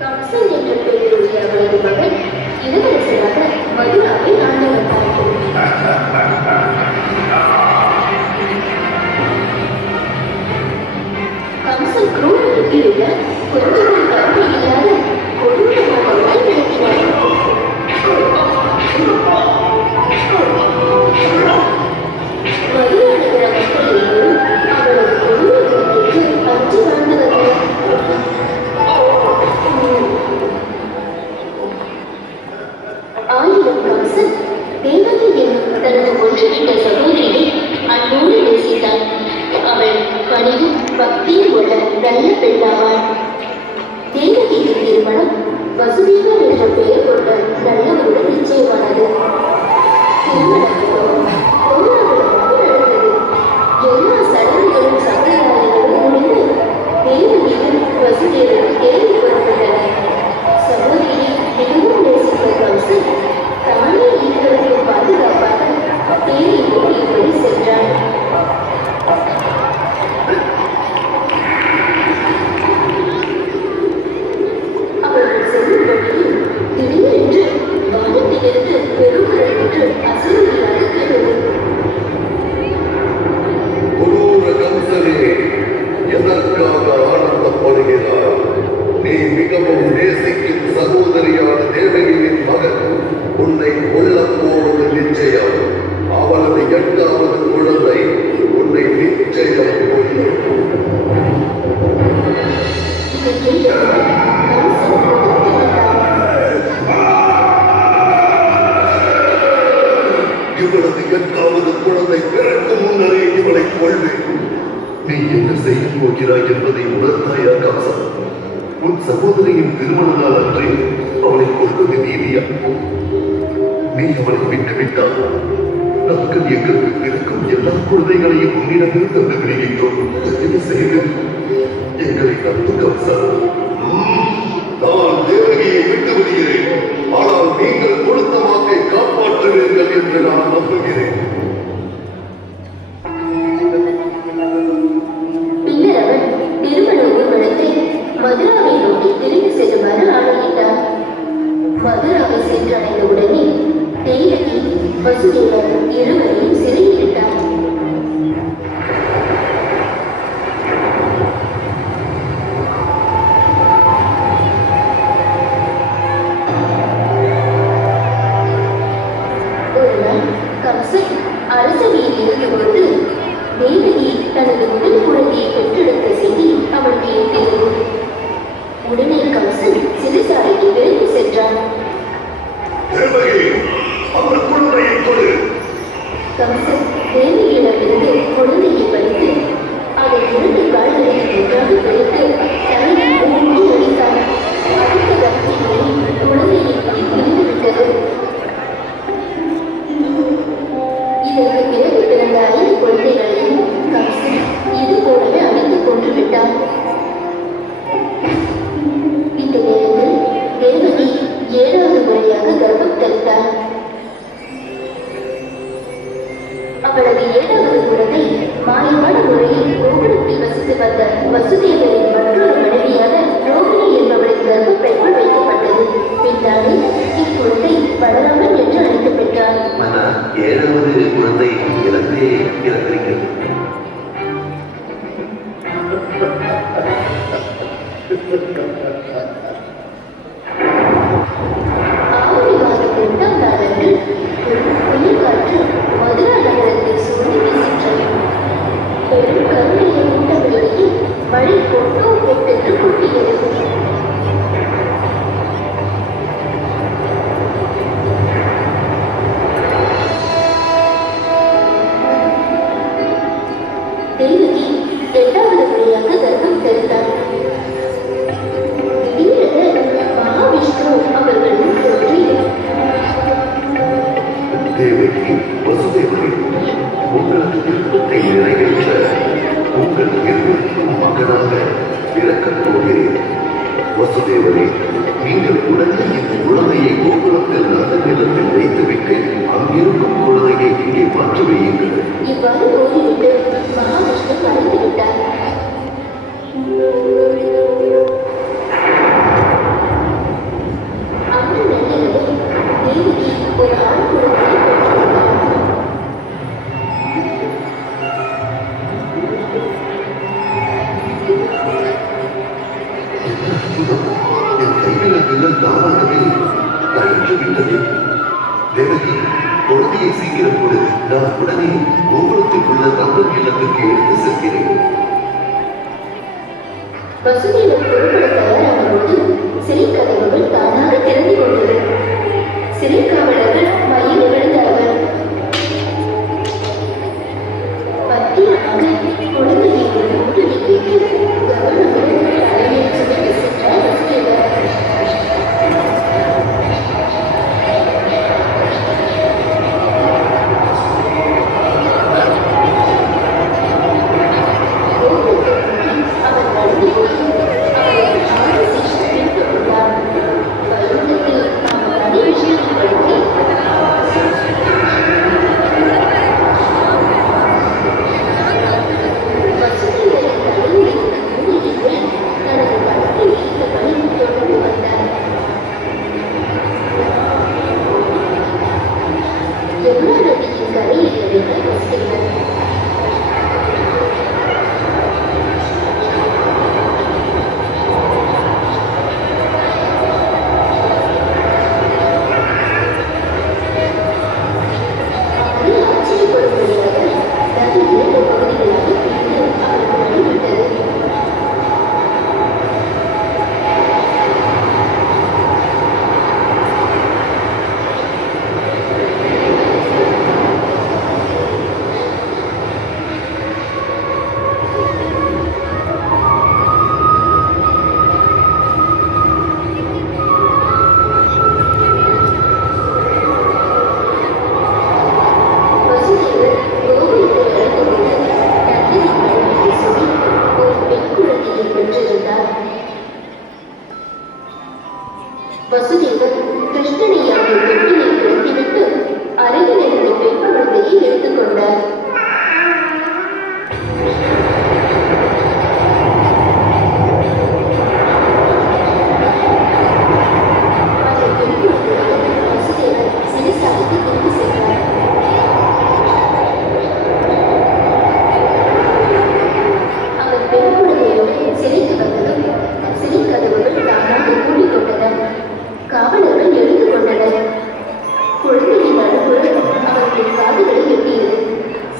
கம்சன் என்ற பெயருடைய அவரது மகன் இளவரசராக மதுராவை ஆண்டு வந்தார்கள். கம்சன் குரூர புத்தியுள்ள கொஞ்சம் கருணை இல்லாத கொடூரமான உடல் விளக்கினார். மதுரா நகர மக்கள் எல்லோரும் அவரது கொடூரத்திற்கு அஞ்சு வாழ்ந்து வந்தனர். ஆயிரம் கம்சன் தேவகி என்னும் தனது ஒன்றுவிட்ட சகோதரியை அன்போடு நேசித்தார். அவள் பணியும் பக்தியும் உள்ள நல்ல பெண்ணாவாள். தேவகியின் திருமணம் வசுதேவர் என்ற பெயர் கொண்ட நல்லவருடன் நிச்சயமானது. திருமணத்துக்கும் கோலாகலமாக நடந்தது. எல்லா சடங்குகளும் சம்பிரதாயங்களும் முடிந்து தேவகியும் வசுதேவரும் தேடி புறப்பட்டனர். சகோதரியை மிகவும் நேசித்த கம்சன் தானே இருவருக்கும் பாதுகாப்பாக தேடி ஓடியபடி சென்றார். அவர்கள் செல்லும் வழியில் திடீரென்று வானத்திலிருந்து பெருமழை ஒன்று அசைவதியாக கேட்டது. எதற்காக ஆனந்தப்படுகிறார்? நீ மிகவும் நேசிக்கும் சகோதரியான தேவகியின் மகன் உன்னை கொல்லப் போவது நிச்சயம். அவளது 8வது குழந்தை உன்னை நிச்சயம் கொல்லும். இவளது 8வது குழந்தை பிறக்கும் முன்னரே இவளை கொள்வேன். நீ என்ன செய்ய போகிறாய் என்பதை உணர்ந்தாயா கம்சன்? உன் சகோதரியின் திருமண நாள் அன்றே அவளை கொள்வது நீதியா? நீ அவளை விட்டுவிட்டால் நாங்கள் எங்களுக்கு பிறக்கும் எல்லா குழந்தைகளையும் உன்னிடமே தந்து விடுகின்றோம். என்ன செய்து எங்களை நம்பு கம்சன். நான் தேவகியை விட்டு விடுகிறேன். ஆனால் நீங்கள் கொடுத்த வாக்கை காப்பாற்றுவீர்கள் என்று நான் நம்புகிறேன். மதுராவை நோக்கி திரும்பி செல்லுமாறு ஆணையிட்டார். மதுராவை சென்றடைந்த உடனே தேவகி வசுதேவர் இருவரையும் சிறையிட்டார். ஒரு நாள் கம்சன் அரசவையில் இருந்தபோது தேவகி தனது முதல் குழந்தையை பெற்றெடுத்த செய்தி அவளுக்கு எட்டியது. உடனே கம்சன் சிறைச்சாலைக்கு விரைந்து சென்றான். கம்சன் தேவகியிடமிருந்து குழந்தையை பறித்து அதை 2 கால்களில் ஒன்றாக பிரித்து தலையில் ஊன்றி அடித்தான். அடுத்த கத்தியிலே குழந்தையின் உயிர் பிரிந்துவிட்டது. இதற்கு பிறகு பிறந்த 5 குழந்தைகளையும் கம்சன் இது போலவே அடித்துக் கொன்று விட்டான். இந்த நேரத்தில் தேவகி 7வது முறையாக கர்ப்பம் தரித்தாள். அவளது 7வது குழந்தை மாயமான முறையில் கோகுலத்தில் வசித்து வந்த வசுதேவரின் மற்றொரு மனைவியான ரோகிணி என்பவளின் கர்ப்பப்பைக்குள் வைக்கப்பட்டது. பின்னாலே இக்குழந்தை பலராமன் என்று அழைத்து பெற்றார். ஆனால் 7வது குழந்தை இறந்திருக்கிறது. ஆவணி மாதம் 8ஆம் நாளன்று புயல் காற்று மதுரா நகரத்தை சூழ்ந்து வீசிற்றது. பெரும் கருணையை உண்டவர்களிடையே மழை கொட்டோ கொட்டென்று கொட்டியது. தேவகி 8வது முறையாக கர்ப்பம் தரித்தார். திடீரென மகாவிஷ்ணு அவர்கள் முன் தோன்றி, தேவகி, வசுதேவரே, உங்களது விருப்பத்தை நிறைவேற்ற உங்கள் இருவருக்கும் மகனாக பிறக்கப் போகிறேன். வசுதேவரே, நீங்கள் உடனே இந்த குழந்தையை கோபுரத்தில் நல்ல நிலத்தில் வைத்துவிட்டு அங்கிருக்கும் குழந்தையை இங்கே மாற்றி வையுங்கள். இவ்வாறு ஓடிவிட்டு மகாவிஷ்ணு மறைந்து விட்டார். அற்புதம்! என் கையில் வில்லல் தானாகவே கழன்று விட்டது. தேவகி, குழந்தையை சீக்கிரம் கொடு. நான் உடனே கோபுரத்தில் உள்ள நண்பர் இல்லத்துக்கு எடுத்து செல்கிறேன். வசுதேவர் புறப்பட தயாரான போது சிறை கதவுகள் தானாக திறந்து கொண்டது. சிறை காவலர்கள் மயில் விழுந்தார்கள். பத்திரமாக குழந்தையை ஒரு மூட்டில் கேட்டு கவனமுடன் தலைமையில் சுமந்து சென்றார் வசுதேவர். அவர் நடந்து போய் அவரை ஆதிசேஷன் பின்தொடர்ந்தார். வைகுண்டத்தில் நாம் அதே விஷயத்தை பற்றி வசுதேவரின் தலையில் இருந்த மூலிகைகள் தனது வடக்கில் இருந்த வழியில் தொடர்ந்து வந்தார். யமுனா நதியின் கரையில் இருந்தார் வசுதேவர். அவரை ஆச்சரியப்படும்படியாக நதி 2 பகுதிகளாக பிரிந்து அவருக்கு வழிவிட்டது. வசுதேவர் கோகுலத்தை அடைந்தபோது நந்தியின் மடியிலே சுமி ஒரு பெண் குழந்தையை பெற்றிருந்தார். வசுதேவர் கிருஷ்ணனை அங்கே தொட்டிலில் கிடத்திவிட்டு அருகில் இருந்த பெண் குழந்தையை எடுத்துக்கொண்டார். அந்த பெண் குழந்தையை வசுதேவர் சிறைசாலைக்கு கொண்டு சென்றார். அவர் பெண் குழந்தையுடன் சிறைக்கு வந்ததும் சிறை கதவுகள் தானாக மூடிக்கொண்டன. காவலர்கள் எழுந்து கொண்டனர். குழந்தையின் அழுகுரல் அவர்களின் காதுகளை எட்டியது.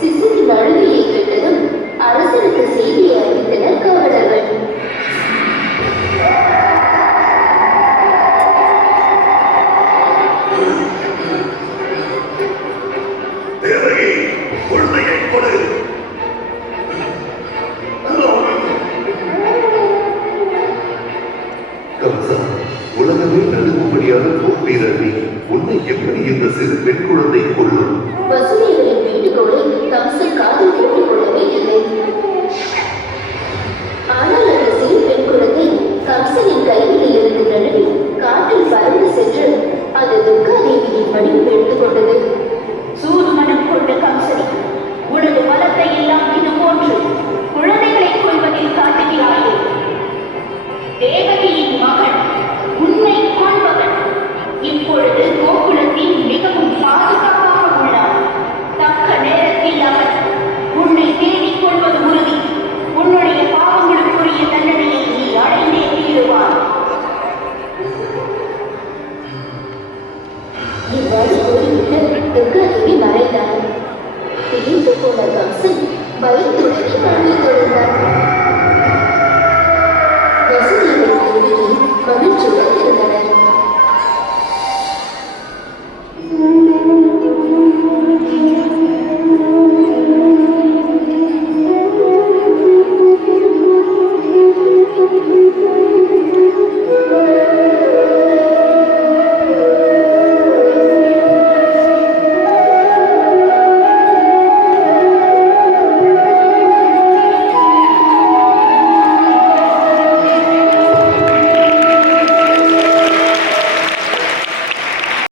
சிசுவின் அழுகையை கேட்டதும் அரசனுக்கு செய்தியை அறிவித்தனர் காவலர்கள். தேவகி, குழந்தையை கொடு. கம்சா, உலகமே நடுங்கும்படியான போர் வீரர் நீ. உன்னை எப்படி இந்த சிறு பெண் குழந்தை கொள்ளும்? வசுதேவரின் வேண்டுகோளை கம்சன் காதில் கேட்டுக்கொள்ளவே இல்லை. ஆனால் அந்த சிறு பெண் குழந்தை கம்சனின் கைகளில் இருந்து நழுவி காற்றில் பறந்து சென்று அது துர்காதேவியின் வடிவம் எடுத்துக்கொண்டது.